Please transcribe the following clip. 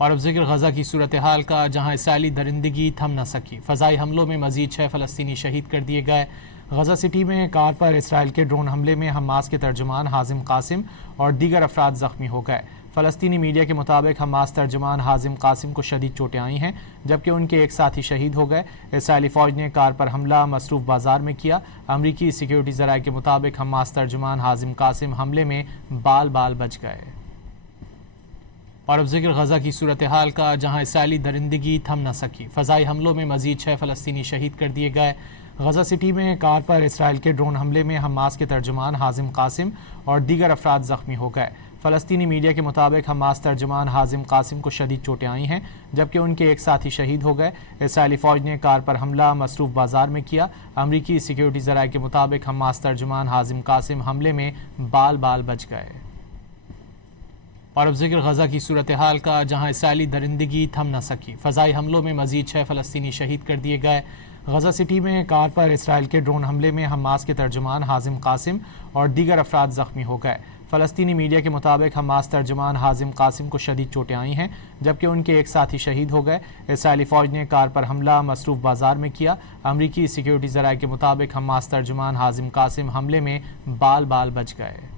اور اب ذکر غزہ کی صورتحال کا، جہاں اسرائیلی درندگی تھم نہ سکی۔ فضائی حملوں میں مزید 6 فلسطینی شہید کر دیے گئے۔ غزہ سٹی میں کار پر اسرائیل کے ڈرون حملے میں حماس کے ترجمان حازم قاسم اور دیگر افراد زخمی ہو گئے۔ فلسطینی میڈیا کے مطابق حماس ترجمان حازم قاسم کو شدید چوٹیں آئی ہیں، جبکہ ان کے ایک ساتھی شہید ہو گئے۔ اسرائیلی فوج نے کار پر حملہ مصروف بازار میں کیا۔ امریکی سیکیورٹی ذرائع کے مطابق حماس ترجمان حازم قاسم حملے میں بال بچ گئے۔ اور اب ذکر غزہ کی صورتحال کا، جہاں اسرائیلی درندگی تھم نہ سکی۔ فضائی حملوں میں مزید 6 فلسطینی شہید کر دیے گئے۔ غزہ سٹی میں کار پر اسرائیل کے ڈرون حملے میں حماس کے ترجمان حازم قاسم اور دیگر افراد زخمی ہو گئے۔ فلسطینی میڈیا کے مطابق حماس ترجمان حازم قاسم کو شدید چوٹیں آئی ہیں، جبکہ ان کے ایک ساتھی شہید ہو گئے۔ اسرائیلی فوج نے کار پر حملہ مصروف بازار میں کیا۔ امریکی سیکیورٹی ذرائع کے مطابق حماس ترجمان حازم قاسم حملے میں بال بچ گئے۔ اور اب ذکر غزہ کی صورتحال کا، جہاں اسرائیلی درندگی تھم نہ سکی۔ فضائی حملوں میں مزید 6 فلسطینی شہید کر دیے گئے۔ غزہ سٹی میں کار پر اسرائیل کے ڈرون حملے میں حماس کے ترجمان حازم قاسم اور دیگر افراد زخمی ہو گئے۔ فلسطینی میڈیا کے مطابق حماس ترجمان حازم قاسم کو شدید چوٹیں آئی ہیں، جبکہ ان کے ایک ساتھی شہید ہو گئے۔ اسرائیلی فوج نے کار پر حملہ مصروف بازار میں کیا۔ امریکی سیکیورٹی ذرائع کے مطابق حماس ترجمان حازم قاسم حملے میں بال بچ گئے۔